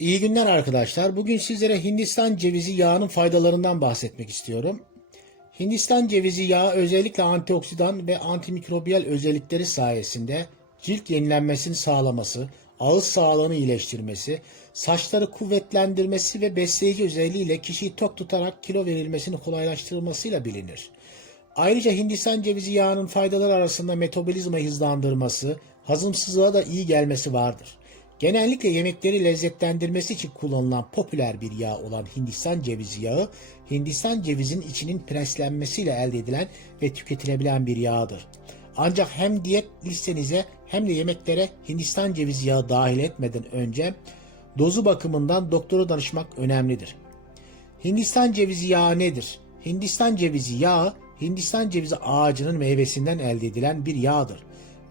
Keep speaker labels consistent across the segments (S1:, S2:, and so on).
S1: İyi günler arkadaşlar. Bugün sizlere Hindistan cevizi yağının faydalarından bahsetmek istiyorum. Hindistan cevizi yağı özellikle antioksidan ve antimikrobiyal özellikleri sayesinde cilt yenilenmesini sağlaması, ağız sağlığını iyileştirmesi, saçları kuvvetlendirmesi ve besleyici özelliğiyle kişiyi tok tutarak kilo verilmesini kolaylaştırmasıyla bilinir. Ayrıca Hindistan cevizi yağının faydaları arasında metabolizmayı hızlandırması, hazımsızlığa da iyi gelmesi vardır. Genellikle yemekleri lezzetlendirmesi için kullanılan popüler bir yağ olan Hindistan cevizi yağı, Hindistan cevizinin içinin preslenmesiyle elde edilen ve tüketilebilen bir yağdır. Ancak hem diyet listenize hem de yemeklere Hindistan cevizi yağı dahil etmeden önce dozu bakımından doktora danışmak önemlidir. Hindistan cevizi yağı nedir? Hindistan cevizi yağı, Hindistan cevizi ağacının meyvesinden elde edilen bir yağdır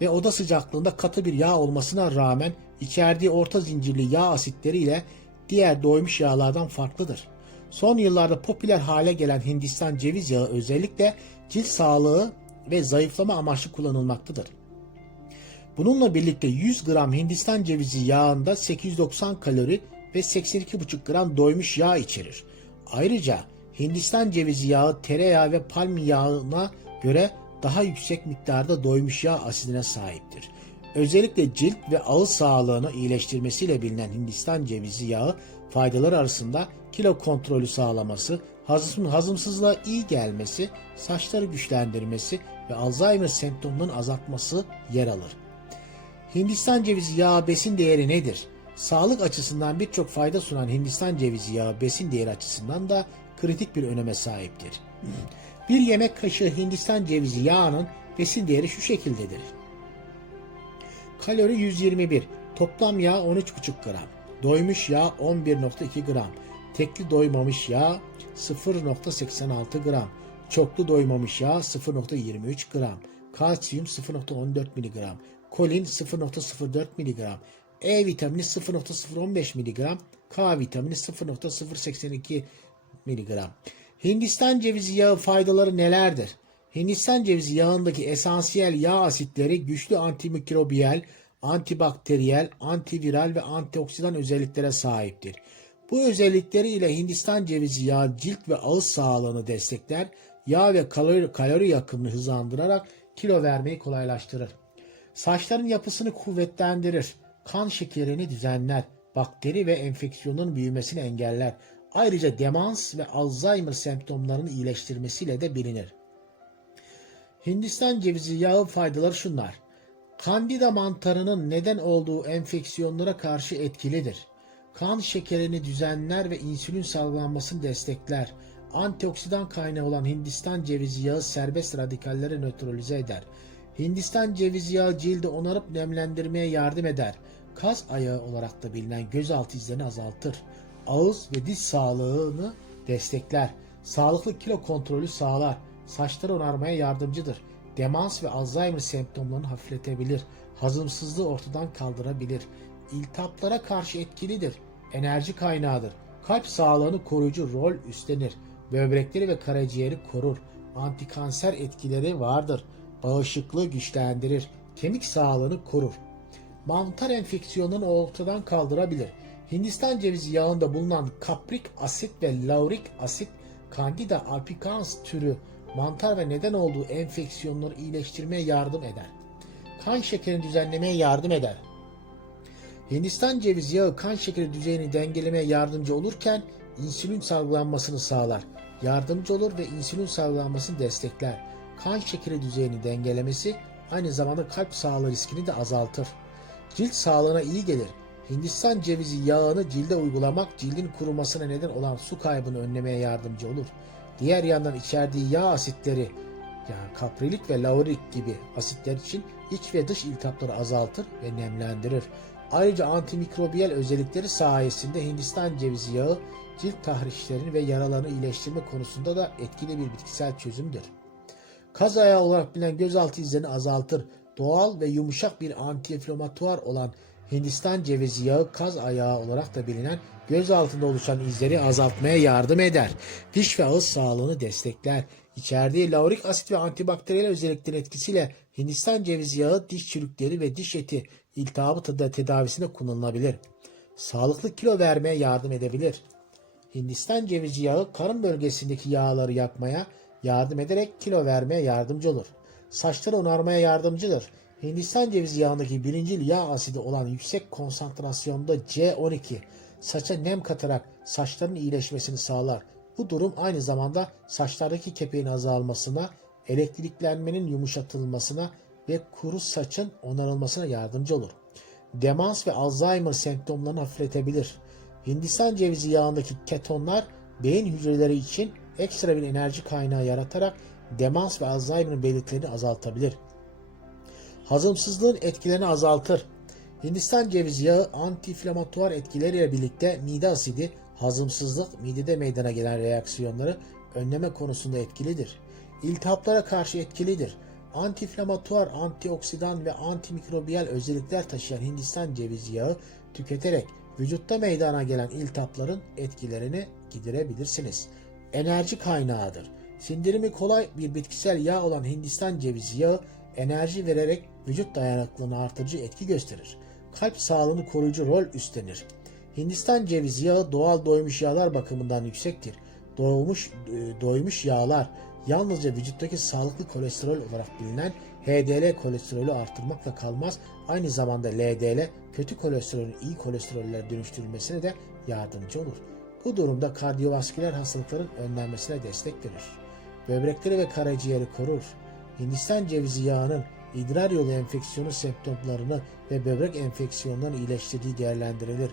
S1: ve oda sıcaklığında katı bir yağ olmasına rağmen içerdiği orta zincirli yağ asitleri ile diğer doymuş yağlardan farklıdır. Son yıllarda popüler hale gelen Hindistan ceviz yağı özellikle cilt sağlığı ve zayıflama amaçlı kullanılmaktadır. Bununla birlikte 100 gram Hindistan cevizi yağında 890 kalori ve 82,5 gram doymuş yağ içerir. Ayrıca Hindistan cevizi yağı tereyağı ve palm yağına göre daha yüksek miktarda doymuş yağ asidine sahiptir. Özellikle cilt ve ağız sağlığını iyileştirmesiyle bilinen Hindistan cevizi yağı faydaları arasında kilo kontrolü sağlaması, hazım, hazımsızlığa iyi gelmesi, saçları güçlendirmesi ve Alzheimer semptomlarının azaltması yer alır. Hindistan cevizi yağı besin değeri nedir? Sağlık açısından birçok fayda sunan Hindistan cevizi yağı besin değeri açısından da kritik bir öneme sahiptir. Bir yemek kaşığı Hindistan cevizi yağının besin değeri şu şekildedir. Kalori 121, toplam yağ 13,5 gram, doymuş yağ 11,2 gram, tekli doymamış yağ 0,86 gram, çoklu doymamış yağ 0,23 gram, kalsiyum 0,14 mg, kolin 0,04 mg, E vitamini 0,015 mg, K vitamini 0,082 mg. Hindistan cevizi yağı faydaları nelerdir? Hindistan cevizi yağındaki esansiyel yağ asitleri güçlü antimikrobiyal, antibakteriyel, antiviral ve antioksidan özelliklere sahiptir. Bu özellikleri ile Hindistan cevizi yağı cilt ve ağız sağlığını destekler, yağ ve kalori, kalori yakımını hızlandırarak kilo vermeyi kolaylaştırır. Saçların yapısını kuvvetlendirir, kan şekerini düzenler, bakteri ve enfeksiyonun büyümesini engeller. Ayrıca demans ve Alzheimer semptomlarını iyileştirmesiyle de bilinir. Hindistan cevizi yağı faydaları şunlar. Kandida mantarının neden olduğu enfeksiyonlara karşı etkilidir. Kan şekerini düzenler ve insülin salgılanmasını destekler. Antioksidan kaynağı olan Hindistan cevizi yağı serbest radikalleri nötralize eder. Hindistan cevizi yağı cildi onarıp nemlendirmeye yardım eder. Kaz ayağı olarak da bilinen gözaltı izlerini azaltır. Ağız ve diş sağlığını destekler. Sağlıklı kilo kontrolü sağlar. Saçları onarmaya yardımcıdır. Demans ve Alzheimer semptomlarını hafifletebilir. Hazımsızlığı ortadan kaldırabilir. İltihaplara karşı etkilidir. Enerji kaynağıdır. Kalp sağlığını koruyucu rol üstlenir. Böbrekleri ve karaciğeri korur. Antikanser etkileri vardır. Bağışıklığı güçlendirir. Kemik sağlığını korur. Mantar enfeksiyonunu ortadan kaldırabilir. Hindistan cevizi yağında bulunan kaprik asit ve laurik asit Candida albicans türü mantar ve neden olduğu enfeksiyonları iyileştirmeye yardım eder. Kan şekerini düzenlemeye yardım eder. Hindistan cevizi yağı kan şekeri düzeyini dengelemeye yardımcı olurken insülin salgılanmasını sağlar. Yardımcı olur ve insülin salgılanmasını destekler. Kan şekeri düzeyini dengelemesi aynı zamanda kalp sağlığı riskini de azaltır. Cilt sağlığına iyi gelir. Hindistan cevizi yağını cilde uygulamak cildin kurumasına neden olan su kaybını önlemeye yardımcı olur. Diğer yandan içerdiği yağ asitleri yani kaprilik ve laurik gibi asitler için iç ve dış iltihapları azaltır ve nemlendirir. Ayrıca antimikrobiyal özellikleri sayesinde Hindistan cevizi yağı cilt tahrişlerini ve yaralarını iyileştirme konusunda da etkili bir bitkisel çözümdür. Kaz ayağı olarak bilinen gözaltı izlerini azaltır. Doğal ve yumuşak bir antiinflamatuar olan Hindistan cevizi yağı kaz ayağı olarak da bilinen göz altında oluşan izleri azaltmaya yardım eder. Diş ve ağız sağlığını destekler. İçerdiği laurik asit ve antibakteriyel özelliklerin etkisiyle Hindistan cevizi yağı diş çürükleri ve diş eti iltihabı tedavisinde kullanılabilir. sağlıklı kilo vermeye yardım edebilir. Hindistan cevizi yağı karın bölgesindeki yağları yakmaya yardım ederek kilo vermeye yardımcı olur. Saçları onarmaya yardımcıdır. Hindistan cevizi yağındaki birincil yağ asidi olan yüksek konsantrasyonda C12 saça nem katarak saçların iyileşmesini sağlar. Bu durum aynı zamanda saçlardaki kepeğin azalmasına, elektriklenmenin yumuşatılmasına ve kuru saçın onarılmasına yardımcı olur. Demans ve Alzheimer semptomlarını hafifletebilir. Hindistan cevizi yağındaki ketonlar beyin hücreleri için ekstra bir enerji kaynağı yaratarak demans ve Alzheimer belirtilerini azaltabilir. Hazımsızlığın etkilerini azaltır. Hindistan cevizi yağı antiinflamatuar etkileriyle birlikte mide asidi, hazımsızlık, midede meydana gelen reaksiyonları önleme konusunda etkilidir. İltihaplara karşı etkilidir. Antiinflamatuar, antioksidan ve antimikrobiyal özellikler taşıyan Hindistan cevizi yağı tüketerek vücutta meydana gelen iltihapların etkilerini giderebilirsiniz. Enerji kaynağıdır. Sindirimi kolay bir bitkisel yağ olan Hindistan cevizi yağı enerji vererek vücut dayanıklılığını artırıcı etki gösterir. Kalp sağlığını koruyucu rol üstlenir. Hindistan cevizi yağı doğal doymuş yağlar bakımından yüksektir. Doğmuş, e, doymuş yağlar yalnızca vücuttaki sağlıklı kolesterol olarak bilinen HDL kolesterolü artırmakla kalmaz, aynı zamanda LDL kötü kolesterolün iyi kolesterollere dönüştürülmesine de yardımcı olur. Bu durumda kardiyovasküler hastalıkların önlenmesine destek verir. Böbrekleri ve karaciğeri korur. Hindistan cevizi yağının idrar yolu enfeksiyonu semptomlarını ve böbrek enfeksiyonlarını iyileştirdiği değerlendirilir.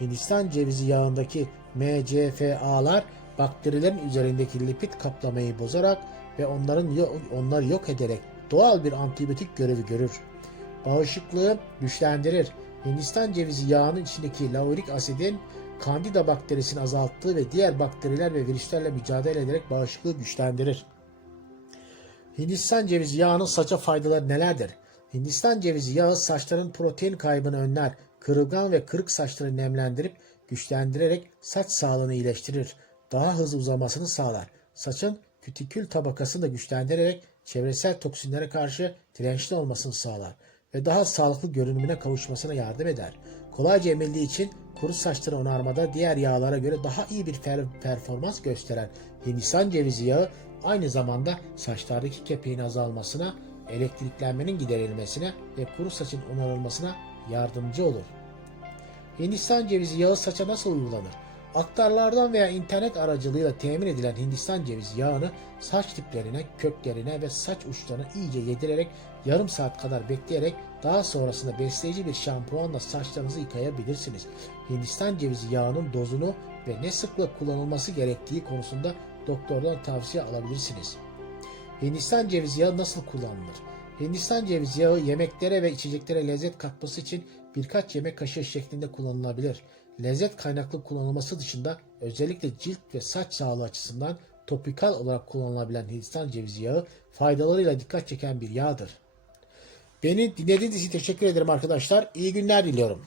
S1: Hindistan cevizi yağındaki MCFA'lar bakterilerin üzerindeki lipid kaplamayı bozarak ve onların onları yok ederek doğal bir antibiyotik görevi görür. Bağışıklığı güçlendirir. Hindistan cevizi yağının içindeki laurik asidin kandida bakterisini azalttığı ve diğer bakteriler ve virüslerle mücadele ederek bağışıklığı güçlendirir. Hindistan cevizi yağının saça faydaları nelerdir? Hindistan cevizi yağı saçların protein kaybını önler, kırılgan ve kırık saçları nemlendirip güçlendirerek saç sağlığını iyileştirir. Daha hızlı uzamasını sağlar. Saçın kütikül tabakasını da güçlendirerek çevresel toksinlere karşı dirençli olmasını sağlar ve daha sağlıklı görünümüne kavuşmasına yardım eder. Kolayca emildiği için kuru saçları onarmada diğer yağlara göre daha iyi bir per- performans gösteren Hindistan cevizi yağı aynı zamanda saçlardaki kepeğin azalmasına, elektriklenmenin giderilmesine ve kuru saçın onarılmasına yardımcı olur. Hindistan cevizi yağı saça nasıl uygulanır? Aktarlardan veya internet aracılığıyla temin edilen Hindistan cevizi yağını saç diplerine, köklerine ve saç uçlarına iyice yedirerek yarım saat kadar bekleyerek daha sonrasında besleyici bir şampuanla saçlarınızı yıkayabilirsiniz. Hindistan cevizi yağının dozunu ve ne sıklık kullanılması gerektiği konusunda doktordan tavsiye alabilirsiniz. Hindistan cevizi yağı nasıl kullanılır? Hindistan cevizi yağı yemeklere ve içeceklere lezzet katması için birkaç yemek kaşığı şeklinde kullanılabilir. Lezzet kaynaklı kullanılması dışında özellikle cilt ve saç sağlığı açısından topikal olarak kullanılabilen Hindistan cevizi yağı faydalarıyla dikkat çeken bir yağdır. Beni dinlediğiniz için teşekkür ederim arkadaşlar. İyi günler diliyorum.